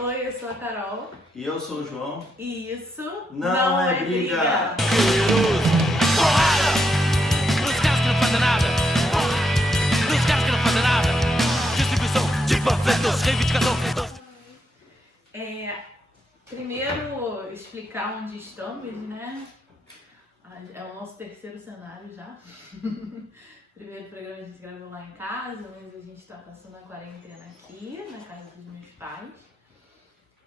Oi, eu sou a Carol. E eu sou o João. E isso Não é briga. Porrada! Nos caras que não fazem nada! Nos caras que não fazem nada! Distribuição de panfletos, reivindicação. Primeiro explicar onde estamos, né? É o nosso terceiro cenário já. Primeiro programa a gente gravou lá em casa, mas a gente tá passando a quarentena aqui, na casa dos meus pais.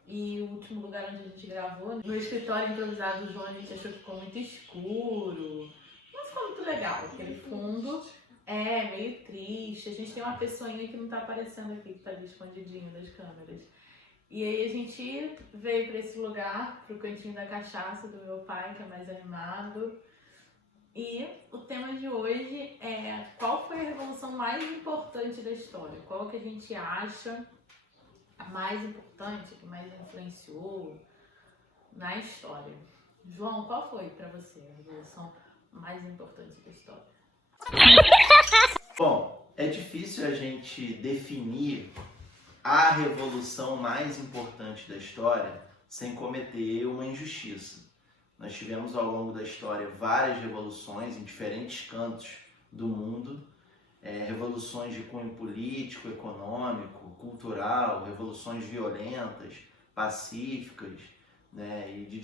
E o último lugar onde a gente gravou, no escritório improvisado do João, a gente achou que ficou muito escuro. Não ficou muito legal, aquele fundo é meio triste. A gente tem uma pessoinha que não tá aparecendo aqui, que tá ali escondidinho das câmeras. E aí a gente veio pra esse lugar, pro cantinho da cachaça do meu pai, que é mais animado. E o tema de hoje é: qual foi a revolução mais importante da história? Qual que a gente acha a mais importante, que mais influenciou na história? João, qual foi pra você a revolução mais importante da história? Bom, é difícil a gente definir a revolução mais importante da história sem cometer uma injustiça. Nós tivemos ao longo da história várias revoluções em diferentes cantos do mundo, revoluções de cunho político, econômico, cultural, revoluções violentas, pacíficas, né, e de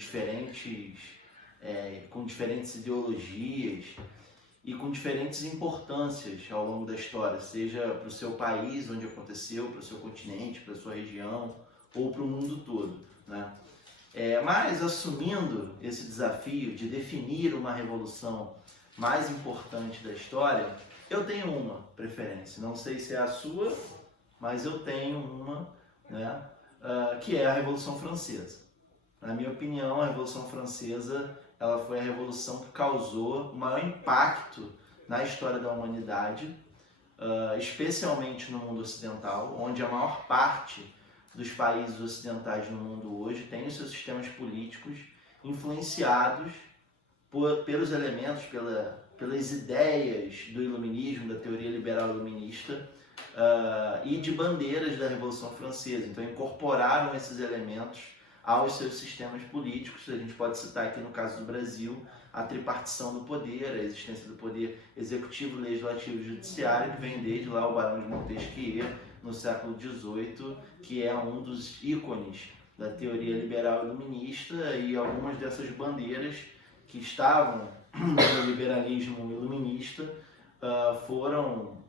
com diferentes ideologias e com diferentes importâncias ao longo da história, seja para o seu país onde aconteceu, para o seu continente, para a sua região ou para o mundo todo, né? Mas assumindo esse desafio de definir uma revolução mais importante da história, eu tenho uma preferência. Não sei se é a sua, mas eu tenho uma, né, que é a Revolução Francesa. Na minha opinião, a Revolução Francesa ela foi a revolução que causou o maior impacto na história da humanidade, especialmente no mundo ocidental, onde a maior parte dos países ocidentais no mundo hoje tem os seus sistemas políticos influenciados pelos elementos, pelas ideias do iluminismo, da teoria liberal iluminista, e de bandeiras da Revolução Francesa. Então incorporaram esses elementos aos seus sistemas políticos. A gente pode citar aqui no caso do Brasil a tripartição do poder, a existência do poder executivo, legislativo e judiciário, que vem desde lá o Barão de Montesquieu, no século XVIII, que é um dos ícones da teoria liberal iluminista, e algumas dessas bandeiras que estavam no liberalismo iluminista foram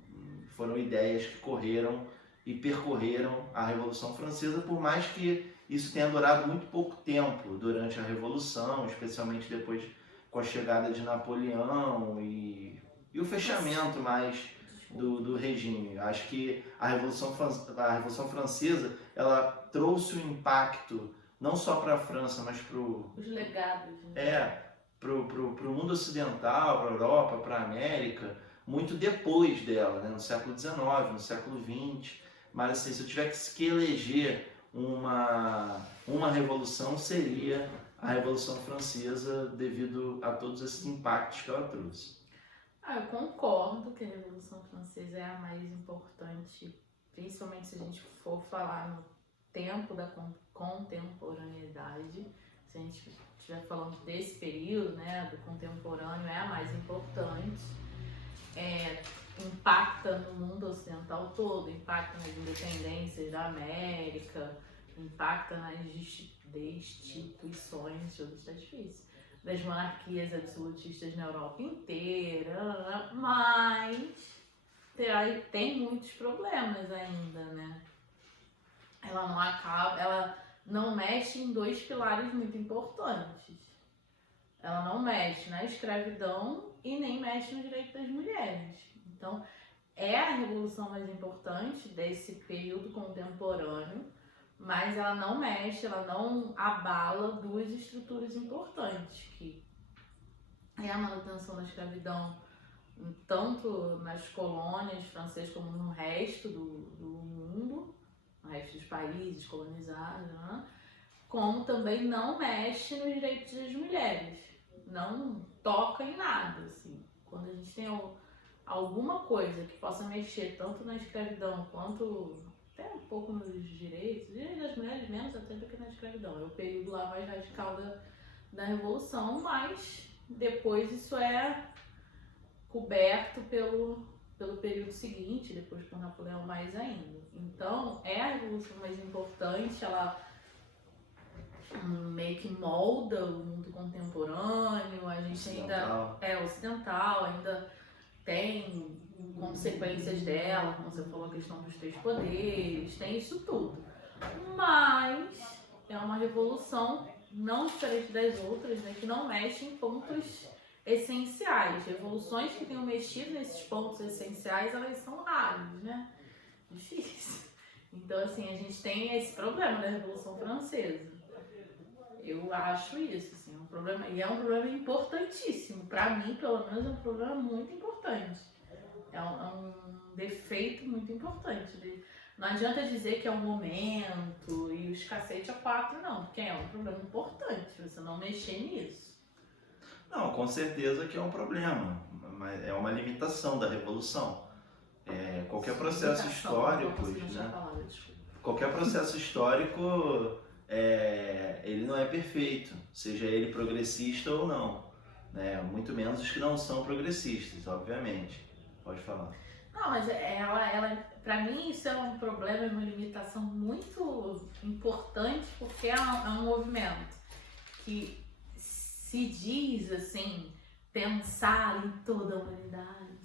ideias que correram e percorreram a Revolução Francesa, por mais que isso tenha durado muito pouco tempo durante a Revolução, especialmente depois com a chegada de Napoleão e o fechamento mais do regime. Acho que a Revolução Francesa ela trouxe um impacto não só para a França, mas para os legados, né? para o mundo ocidental, para a Europa, para a América, muito depois dela, né? No século XIX, no século XX. Mas assim, se eu tivesse que eleger uma revolução, seria a Revolução Francesa, devido a todos esses impactos que ela trouxe. Eu concordo que a Revolução Francesa é a mais importante, principalmente se a gente for falar no tempo da contemporaneidade. Se a gente estiver falando desse período, né, do contemporâneo, é a mais importante. Impacta no mundo ocidental todo, impacta nas independências da América, impacta nas destituições, tudo está difícil, das monarquias absolutistas na Europa inteira, mas tem muitos problemas ainda, né? Ela não mexe em dois pilares muito importantes. Ela não mexe na escravidão e nem mexe no direito das mulheres. Então, é a revolução mais importante desse período contemporâneo, mas ela não mexe, ela não abala duas estruturas importantes, que é a manutenção da escravidão, tanto nas colônias francesas como no resto do mundo, no resto dos países colonizados, né? Como também não mexe nos direitos das mulheres, não toca em nada, assim. Quando a gente tem alguma coisa que possa mexer tanto na escravidão quanto até um pouco nos direitos das mulheres menos escravidão. É o período lá mais radical da Revolução, mas depois isso é coberto pelo período seguinte, depois por Napoleão mais ainda. Então, é a revolução mais importante, ela meio que molda o mundo contemporâneo, a gente ainda é ocidental, ainda tem consequências dela, como você falou, a questão dos 3 poderes, tem isso tudo. Mas é uma revolução não diferente das outras, né, que não mexe em pontos essenciais. Revoluções que tenham mexido nesses pontos essenciais, elas são raras, né? Difícil. Então, assim, a gente tem esse problema da Revolução Francesa. Eu acho isso, assim, um problema, e é um problema importantíssimo. Para mim, pelo menos, é um problema muito importante. É um defeito muito importante. Não adianta dizer que é um momento e os cacete a 4, não, porque é um problema importante você não mexer nisso. Não, com certeza que é um problema, mas é uma limitação da revolução. Qualquer processo histórico, né? Qualquer processo histórico, ele não é perfeito, seja ele progressista ou não, né? Muito menos os que não são progressistas, obviamente. Pode falar. Não, mas ela para mim isso é um problema e uma limitação muito importante, porque é um movimento que se diz assim, pensar em toda a humanidade,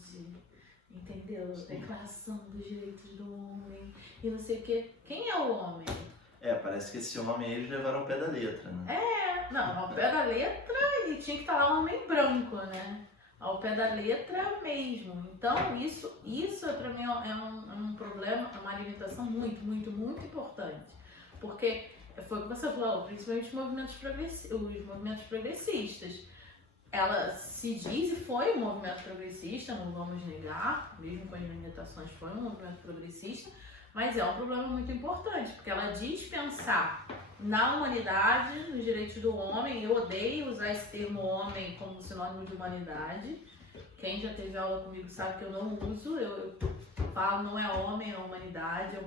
entendeu? Declaração dos direitos do homem e não sei o quê. Quem é o homem? Parece que esse homem aí eles levaram ao pé da letra, né? Não, ao pé da letra ele tinha que estar lá um homem branco, né? Ao pé da letra mesmo. Então isso para mim é um problema, é uma limitação muito, muito, muito importante. Porque foi o que você falou, principalmente os movimentos progressistas. Ela se diz e foi um movimento progressista, não vamos negar, mesmo com as limitações, foi um movimento progressista, mas é um problema muito importante, porque ela diz pensar na humanidade, nos direitos do homem. Eu odeio usar esse termo homem como sinônimo de humanidade. Quem já teve aula comigo sabe que eu não uso, eu falo não é homem, é humanidade,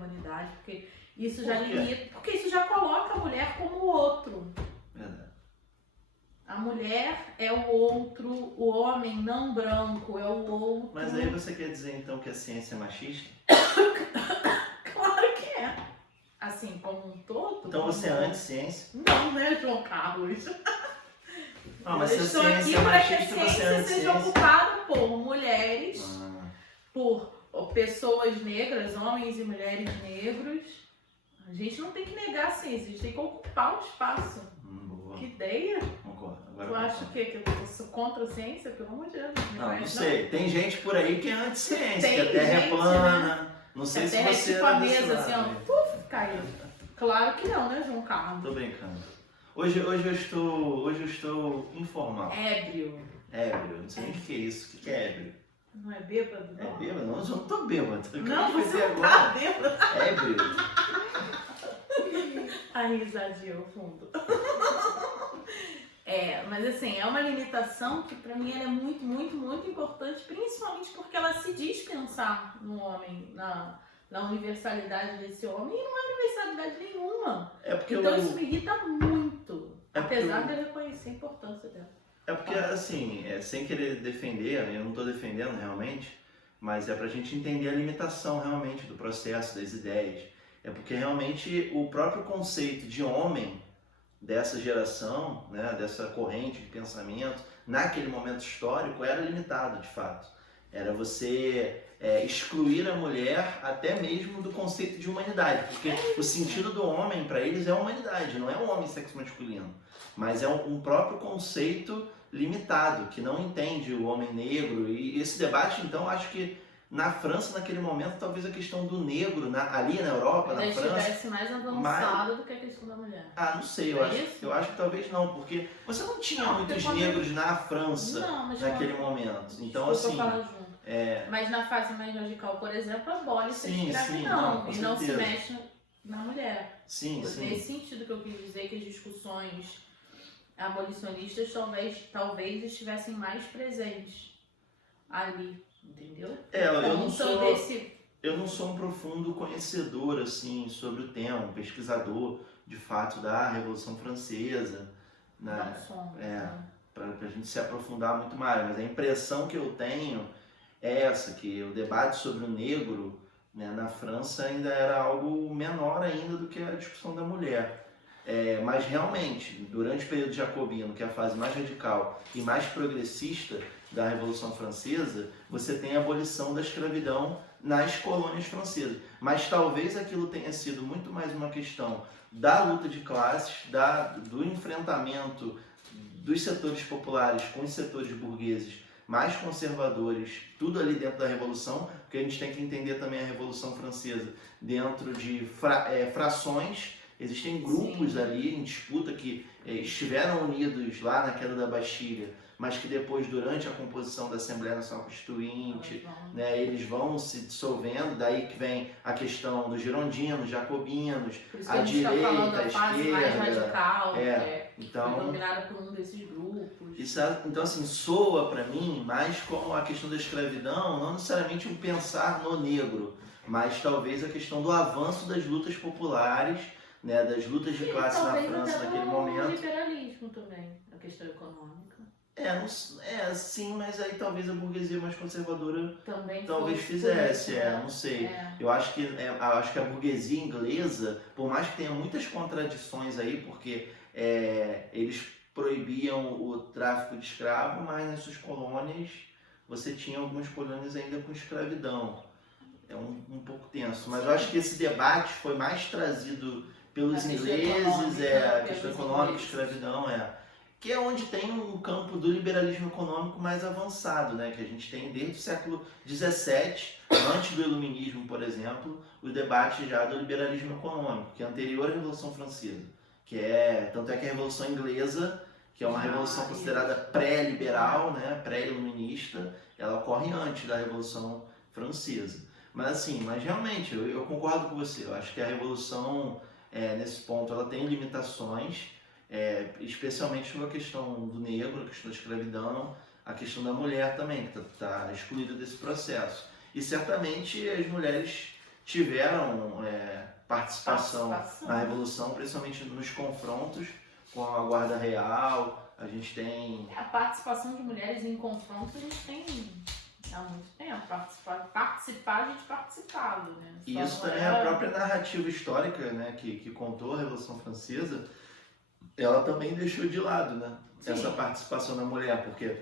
porque isso já limita, porque isso já coloca a mulher como o outro. Verdade. A mulher é o outro, o homem não branco é o outro. Mas aí você quer dizer então que a ciência é machista? Claro que é. Assim, como um todo. Então você é anti-ciência? Não, né, João Carlos? Mas eu se estou a aqui ciência é para que a machista, você é ciência seja anti-ciência? ocupada por mulheres, por pessoas negras, homens e mulheres negros. A gente não tem que negar a ciência, a gente tem que ocupar o espaço. Boa. Que ideia? Concordo. Agora Tu acha que eu sou contra a ciência? Pelo amor de Deus. Não sei. Tem gente por aí que é anti-ciência, que Tem a Terra é gente, plana. né? Não sei A se terra você é tipo a era desse mesa, assim, lado, né? ó, caiu. Claro que não, né, João Carlos? Tô brincando. Hoje eu estou informal. Ébrio. Ébrio. Não sei nem o que é isso. O que é ébrio? Não é bêbado? É bêbado? Não, eu não tô bêbado. Não, você não agora. tá bêbado. Ébrio. A risadinha ao fundo. Mas assim, é uma limitação que pra mim ela é muito, muito, muito importante, principalmente porque ela se diz pensar no homem, na universalidade desse homem, e não é universalidade nenhuma. Então isso me irrita muito, apesar de eu reconhecer a importância dela. É porque, assim, sem querer defender, eu não estou defendendo realmente, mas é pra gente entender a limitação realmente do processo, das ideias. É porque realmente o próprio conceito de homem dessa geração, né, dessa corrente de pensamento, naquele momento histórico, era limitado, de fato. Era você excluir a mulher até mesmo do conceito de humanidade, porque o sentido do homem para eles é a humanidade, não é o homem sexo masculino, mas é um próprio conceito limitado, que não entende o homem negro. E esse debate, então, acho que na França, naquele momento, talvez a questão do negro, ali na Europa, na França... estivesse mais avançada do que a questão da mulher. Não sei, eu acho que talvez não, porque você não tinha muitos negros na França naquele momento. Então, assim... Mas na fase mais radical, por exemplo, abole essa escravidão e não se mexe na mulher. Sim. Nesse sentido que eu quis dizer que as discussões abolicionistas talvez estivessem mais presentes ali, entendeu? Eu não sou um profundo conhecedor assim sobre o tema, um pesquisador de fato da Revolução Francesa, Não né? somos, É, né? para a gente se aprofundar muito mais, mas a impressão que eu tenho é essa, que o debate sobre o negro, né, na França ainda era algo menor ainda do que a discussão da mulher. Mas realmente, durante o período jacobino, que é a fase mais radical e mais progressista da Revolução Francesa, você tem a abolição da escravidão nas colônias francesas. Mas talvez aquilo tenha sido muito mais uma questão da luta de classes, do enfrentamento dos setores populares com os setores burgueses mais conservadores, tudo ali dentro da Revolução, porque a gente tem que entender também a Revolução Francesa dentro de frações. Existem grupos Sim. ali em disputa que estiveram unidos lá na queda da Bastilha, mas que depois, durante a composição da Assembleia Nacional Constituinte, né, eles vão se dissolvendo, daí que vem a questão dos girondinos, jacobinos, Por isso a que a gente está direita, falando a da fase mais esquerda. radical, Então, foi dominada por um desses grupos. então assim, soa para mim mais como a questão da escravidão, não necessariamente um pensar no negro, mas talvez a questão do avanço das lutas populares, né, das lutas de classe na França naquele momento. O liberalismo também, a questão econômica. Sim, mas aí talvez a burguesia mais conservadora Também talvez foi fizesse, isso, né? não sei. Eu acho que a burguesia inglesa, por mais que tenha muitas contradições aí, porque eles proibiam o tráfico de escravo, mas nas suas colônias você tinha algumas colônias ainda com escravidão. É um pouco tenso, mas eu acho que esse debate foi mais trazido pelos ingleses, a questão econômica, escravidão, que é onde tem um campo do liberalismo econômico mais avançado, né? Que a gente tem desde o século XVII, antes do Iluminismo, por exemplo, o debate já do liberalismo econômico, que é anterior à Revolução Francesa, tanto é que a Revolução Inglesa, que é uma revolução considerada pré-liberal, né? Pré-iluminista, ela ocorre antes da Revolução Francesa. Mas realmente, eu concordo com você, eu acho que a Revolução, nesse ponto, ela tem limitações, especialmente sobre a questão do negro, a questão da escravidão, a questão da mulher também, que está excluída desse processo. E certamente as mulheres tiveram participação na Revolução, principalmente nos confrontos com a Guarda Real. A gente tem... A participação de mulheres em confrontos a gente tem há muito tempo. Participar, a gente participava, né? E isso também é a própria narrativa histórica, né, que contou a Revolução Francesa. Ela também deixou de lado, né, essa participação da mulher, porque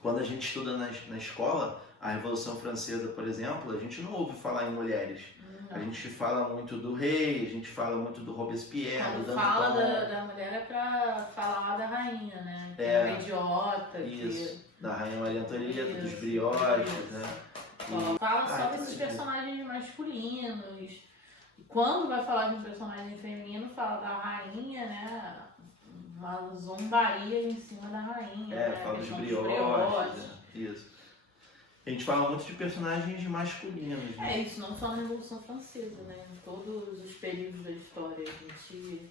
quando a gente estuda na escola, a Revolução Francesa, por exemplo, a gente não ouve falar em mulheres. Não. A gente fala muito do rei, a gente fala muito do Robespierre, quando do fala da mulher é pra falar da rainha, né? Que é uma idiota. Isso, da rainha Maria Antonieta, dos brioches, né? Fala só desses personagens masculinos. Quando vai falar de um personagem feminino, fala da rainha, né? Uma zombaria em cima da rainha. Fala dos brioches, né? Isso. A gente fala muito de personagens masculinos, né? Isso não só na Revolução Francesa, né? Em todos os períodos da história, a gente...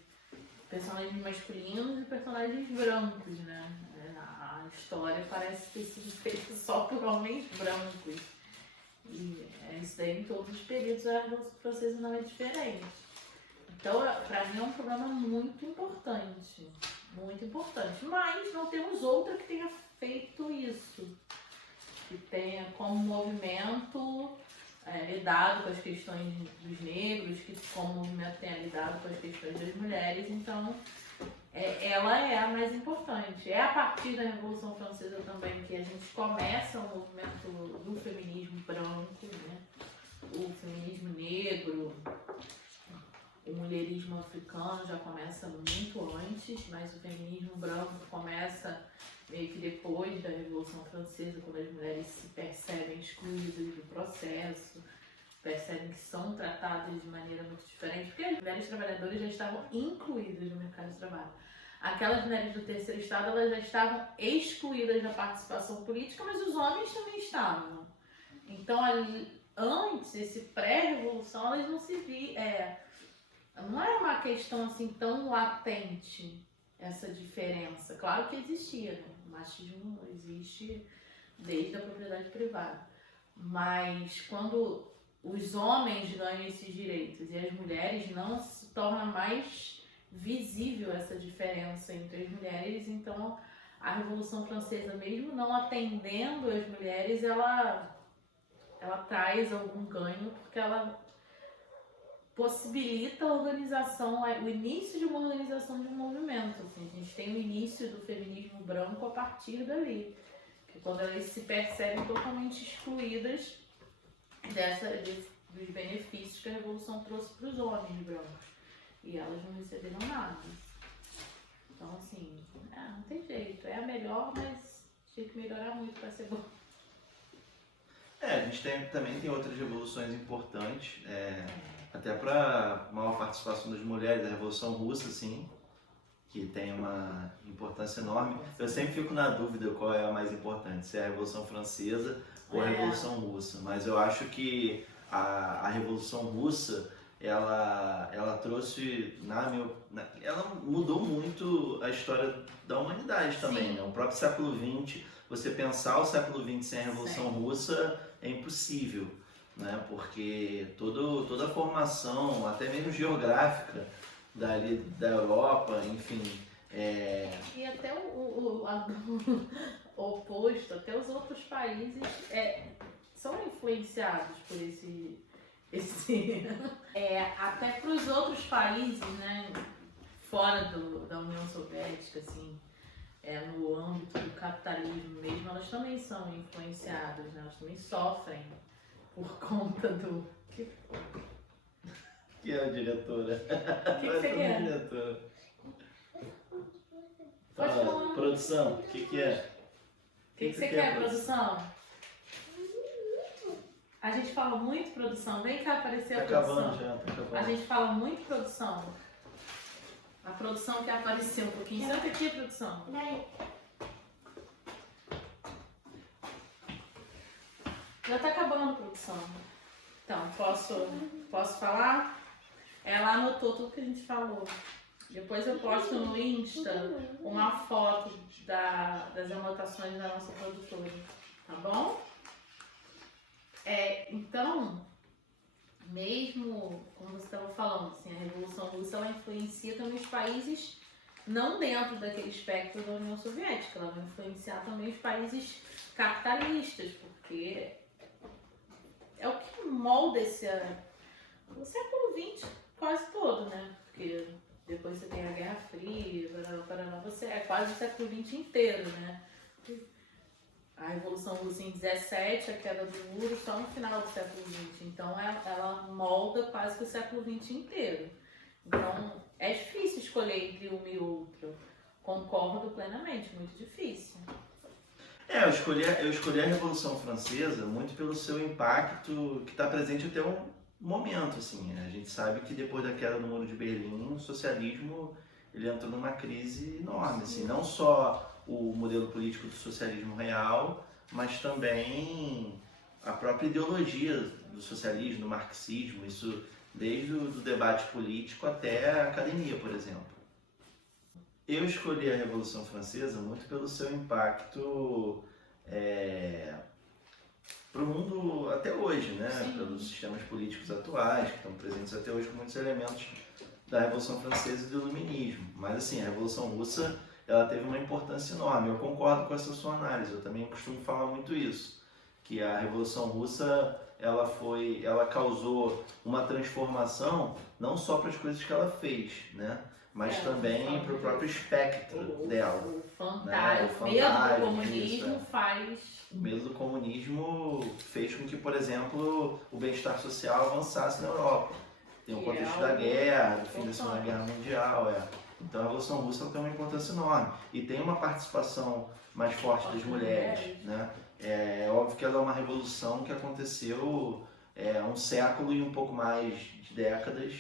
Personagens masculinos e personagens brancos, né? A história parece ter sido feita só por homens brancos. E isso daí em todos os períodos a Revolução Francesa não é diferente. Então, para mim é um problema muito importante. Muito importante. Mas não temos outra que tenha feito isso. Que tenha como movimento lidado com as questões dos negros, que como movimento tenha lidado com as questões das mulheres. Então, ela é a mais importante. É a partir da Revolução Francesa também que a gente começa o movimento do feminismo branco, né? O feminismo negro, o mulherismo africano já começa muito antes, mas o feminismo branco começa meio que depois da Revolução Francesa, quando as mulheres se percebem excluídas do processo, percebem que são tratadas de maneira muito diferente, porque as mulheres trabalhadoras já estavam incluídas no mercado de trabalho. Aquelas mulheres do terceiro estado, elas já estavam excluídas da participação política, mas os homens também estavam. Então, antes, esse pré-revolução, elas não se viam. Não era uma questão assim tão latente essa diferença. Claro que existia, né? O machismo existe desde a propriedade privada. Mas quando os homens ganham esses direitos e as mulheres não, se torna mais visível essa diferença entre as mulheres. Então a Revolução Francesa, mesmo não atendendo as mulheres, ela traz algum ganho, porque ela possibilita a organização, o início de uma organização de um movimento. Assim, a gente tem o início do feminismo branco a partir dali, que quando elas se percebem totalmente excluídas dos benefícios que a Revolução trouxe para os homens brancos, e elas não receberam nada. Então, assim, não tem jeito, é a melhor, mas tinha que melhorar muito para ser bom. A gente também tem outras revoluções importantes, até para maior participação das mulheres, a Revolução Russa, assim, que tem uma importância enorme. Eu sempre fico na dúvida qual é a mais importante, se é a Revolução Francesa ou a Revolução Russa, mas eu acho que a Revolução Russa, ela trouxe, ela mudou muito a história da humanidade também, né? O próprio século XX, você pensar o século XX sem a Revolução Russa é impossível, né? Porque toda a formação, até mesmo geográfica, dali da Europa, enfim... E até o oposto, até os outros países são influenciados por esse até para os outros países, né, fora da União Soviética, assim, no âmbito do capitalismo mesmo, elas também são influenciadas, né? Elas também sofrem por conta do... Que é a diretora? O que você quer? Diretora. Pode falar. Produção, o que é? O que você quer, produção? A gente fala muito, produção. Vem cá aparecer a produção. Tá acabando. A gente fala muito, produção. A produção quer aparecer um pouquinho. Senta aqui, produção. Já tá acabando, produção. Então, posso falar? Ela anotou tudo que a gente falou. Depois eu posto no Insta uma foto das anotações da nossa produtora. Tá bom? Então, mesmo como você estava falando, assim, a Revolução Russa ela influencia também os países não dentro daquele espectro da União Soviética, ela vai influenciar também os países capitalistas, porque é o que molda o século XX quase todo, né? Porque depois você tem a Guerra Fria, você é quase o século XX inteiro, né? A Revolução Russa em 17, a queda do muro, só no final do século XX. Então ela molda quase que o século XX inteiro. Então é difícil escolher entre uma e outra. Concordo plenamente, muito difícil. Eu escolhi a Revolução Francesa muito pelo seu impacto que está presente até o momento. Assim. A gente sabe que depois da queda do Muro de Berlim, o socialismo ele entrou numa crise enorme. Assim. Não só o modelo político do socialismo real, mas também a própria ideologia do socialismo, do marxismo, isso desde o debate político até a academia, por exemplo. Eu escolhi a Revolução Francesa muito pelo seu impacto para o mundo até hoje, né? Pelos sistemas políticos atuais, que estão presentes até hoje com muitos elementos da Revolução Francesa e do Iluminismo. Mas assim, a Revolução Russa ela teve uma importância enorme. Eu concordo com essa sua análise, eu também costumo falar muito isso, que a Revolução Russa ela causou uma transformação não só para as coisas que ela fez, né? Mas também para o próprio espectro dela. O fantástico, né? O medo do comunismo faz... O medo do comunismo fez com que, por exemplo, o bem-estar social avançasse na Europa. Tem o contexto da guerra, do fim da Segunda Guerra Mundial, Então a Revolução Russa tem uma importância enorme e tem uma participação mais forte das mulheres, né? É óbvio que ela é uma revolução que aconteceu um século e um pouco mais de décadas,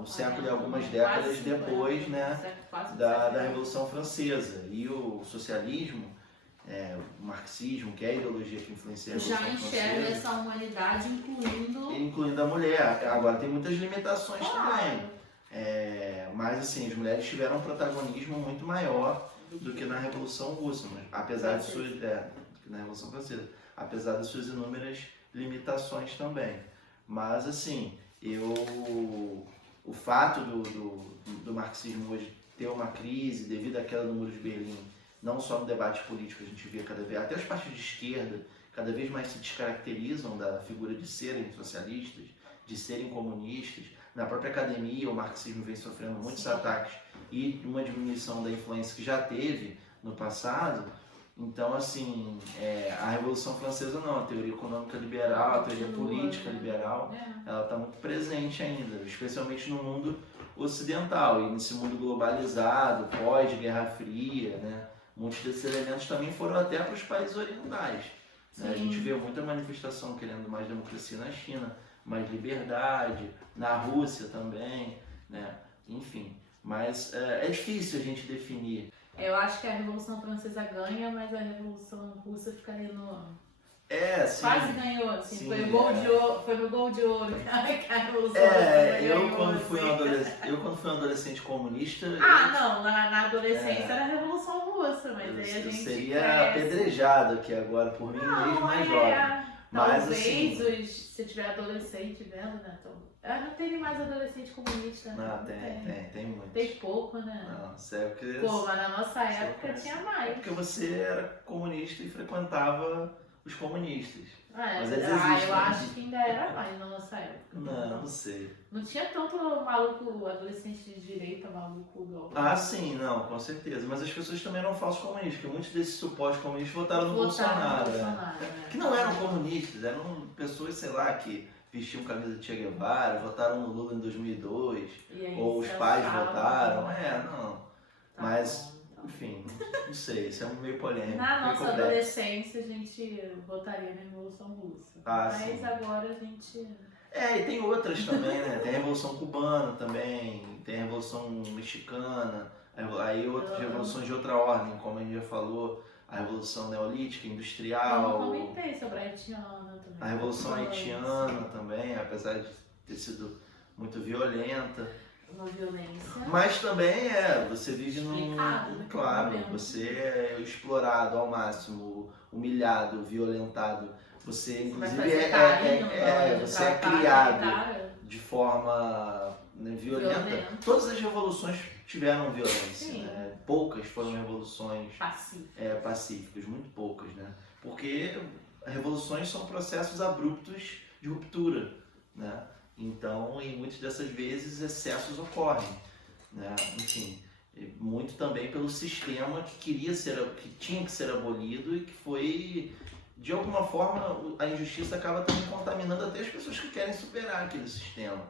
um século e algumas décadas depois, né, da Revolução Francesa. E o socialismo, o marxismo, que é a ideologia que influencia a Revolução Francesa, já enxerga essa humanidade incluindo a mulher. Agora tem muitas limitações também. Mas assim, as mulheres tiveram um protagonismo muito maior do que na Revolução Russa, mas, apesar de suas, na Revolução Francesa, apesar das suas inúmeras limitações também. Mas, assim, o fato do marxismo hoje ter uma crise devido à queda do Muro de Berlim, não só no debate político, a gente vê cada vez, até os partidos de esquerda cada vez mais se descaracterizam da figura de serem socialistas, de serem comunistas. Na própria academia, o marxismo vem sofrendo muitos ataques e uma diminuição da influência que já teve no passado. Então, assim, a Revolução Francesa não, a teoria econômica liberal, a teoria política liberal, ela está muito presente ainda, especialmente no mundo ocidental e nesse mundo globalizado, pós-Guerra Fria, né? Muitos desses elementos também foram até para os países orientais. Né? A gente vê muita manifestação querendo mais democracia na China, mais liberdade, na Rússia também, né? Enfim, mas é difícil a gente definir. Eu acho que a Revolução Francesa ganha, mas a Revolução Russa fica ali no... Sim. Quase ganhou, assim, Sim, foi no gol de ouro que a Revolução Francesa eu ganhou, quando fui um adolescente comunista... não, na adolescência era a Revolução Russa, mas aí a gente seria apedrejado aqui agora por mim mesmo mais jovem. Mas, talvez assim, se tiver adolescente vendo, né? Não tem mais adolescente comunista, né? Não, tem muito. Tem pouco, né? Não, sério que... Pô, mas na nossa época tinha mais. Porque você era comunista e frequentava os comunistas. Mas eles eu existem. acho que ainda era mais na nossa época. Não sei. Não tinha tanto maluco, adolescente de direita, maluco igual. Sim, não, com certeza. Mas as pessoas também eram falsos comunistas, porque muitos desses supostos comunistas votaram no Bolsonaro. Que não eram comunistas, eram pessoas, sei lá, que vestiam camisa de Che Guevara, votaram no Lula em 2002, ou os pais votaram. Mas, enfim, não sei, isso é meio polêmico. Na nossa adolescência a gente votaria na Revolução Russa. Mas sim. agora a gente... E tem outras também, né? Tem a Revolução Cubana também, tem a Revolução Mexicana, aí outras revoluções de outra ordem, como a gente já falou, a Revolução Neolítica, Industrial. Eu não comentei sobre a haitiana também. A Revolução Haitiana também, apesar de ter sido muito violenta. Uma violência. Mas também você vive num... Né? Claro, você é explorado ao máximo, humilhado, violentado. Você, inclusive, você é criado de forma violenta. Todas as revoluções tiveram violência, né? Poucas foram revoluções pacíficas, muito poucas, né? Porque revoluções são processos abruptos de ruptura, né? Então, e muitas dessas vezes excessos ocorrem, né? Enfim, muito também pelo sistema que tinha que ser abolido e que foi, de alguma forma, a injustiça acaba também contaminando até as pessoas que querem superar aquele sistema.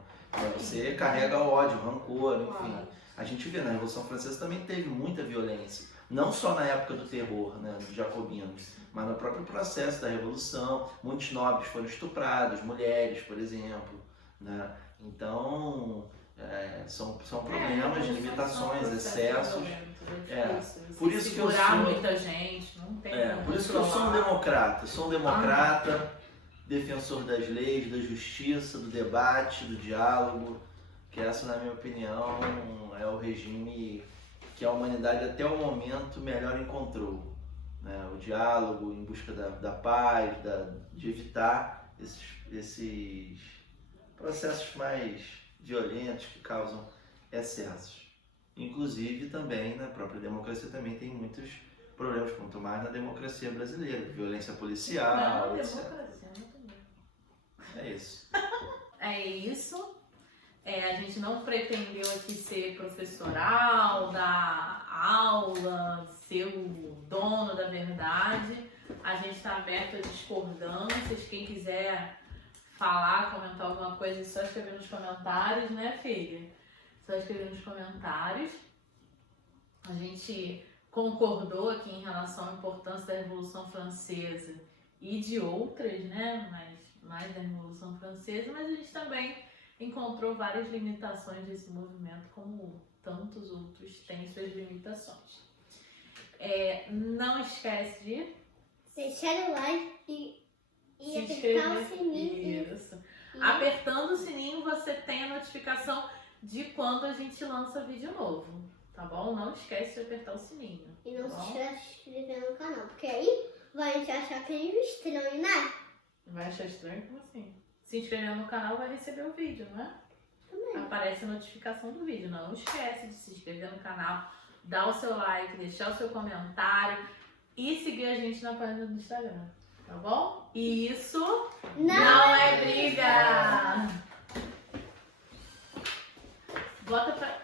Você carrega ódio, rancor, enfim. A gente vê na Revolução Francesa também teve muita violência, não só na época do terror, né, dos jacobinos, mas no próprio processo da Revolução. Muitos nobres foram estuprados, mulheres, por exemplo, né? Então, são problemas, limitações, excessos. Por isso que eu sou muita gente, não tem por isso que eu sou um democrata. Sou um democrata, defensor das leis, da justiça, do debate, do diálogo, que essa, na minha opinião, é o regime que a humanidade até o momento melhor encontrou, né? O diálogo em busca da paz, de evitar esses processos mais violentos que causam excessos. Inclusive também na própria democracia também tem muitos problemas, quanto mais na democracia brasileira, violência policial, etc. É isso. É isso. A gente não pretendeu aqui ser professoral, dar aula, ser o dono da verdade. A gente está aberto a discordâncias. Quem quiser falar, comentar alguma coisa, é só escrever nos comentários, né, filha? Só escrever nos comentários. A gente concordou aqui em relação à importância da Revolução Francesa e de outras, né, mais da Revolução Francesa, mas a gente também encontrou várias limitações desse movimento, como tantos outros têm suas limitações. Não esquece de deixar o like e se apertar inscrever. o sininho. Isso. Apertando o sininho, você tem a notificação de quando a gente lança vídeo novo, tá bom? Não esquece de apertar o sininho. E não se inscrever no canal, porque aí vai te achar aquele estranho, né? Vai achar estranho? Como assim? Se inscrever no canal vai receber o vídeo, não é? Também. Aparece a notificação do vídeo. Não esquece de se inscrever no canal, dar o seu like, deixar o seu comentário e seguir a gente na página do Instagram. Tá bom? E isso não é briga! Bota pra...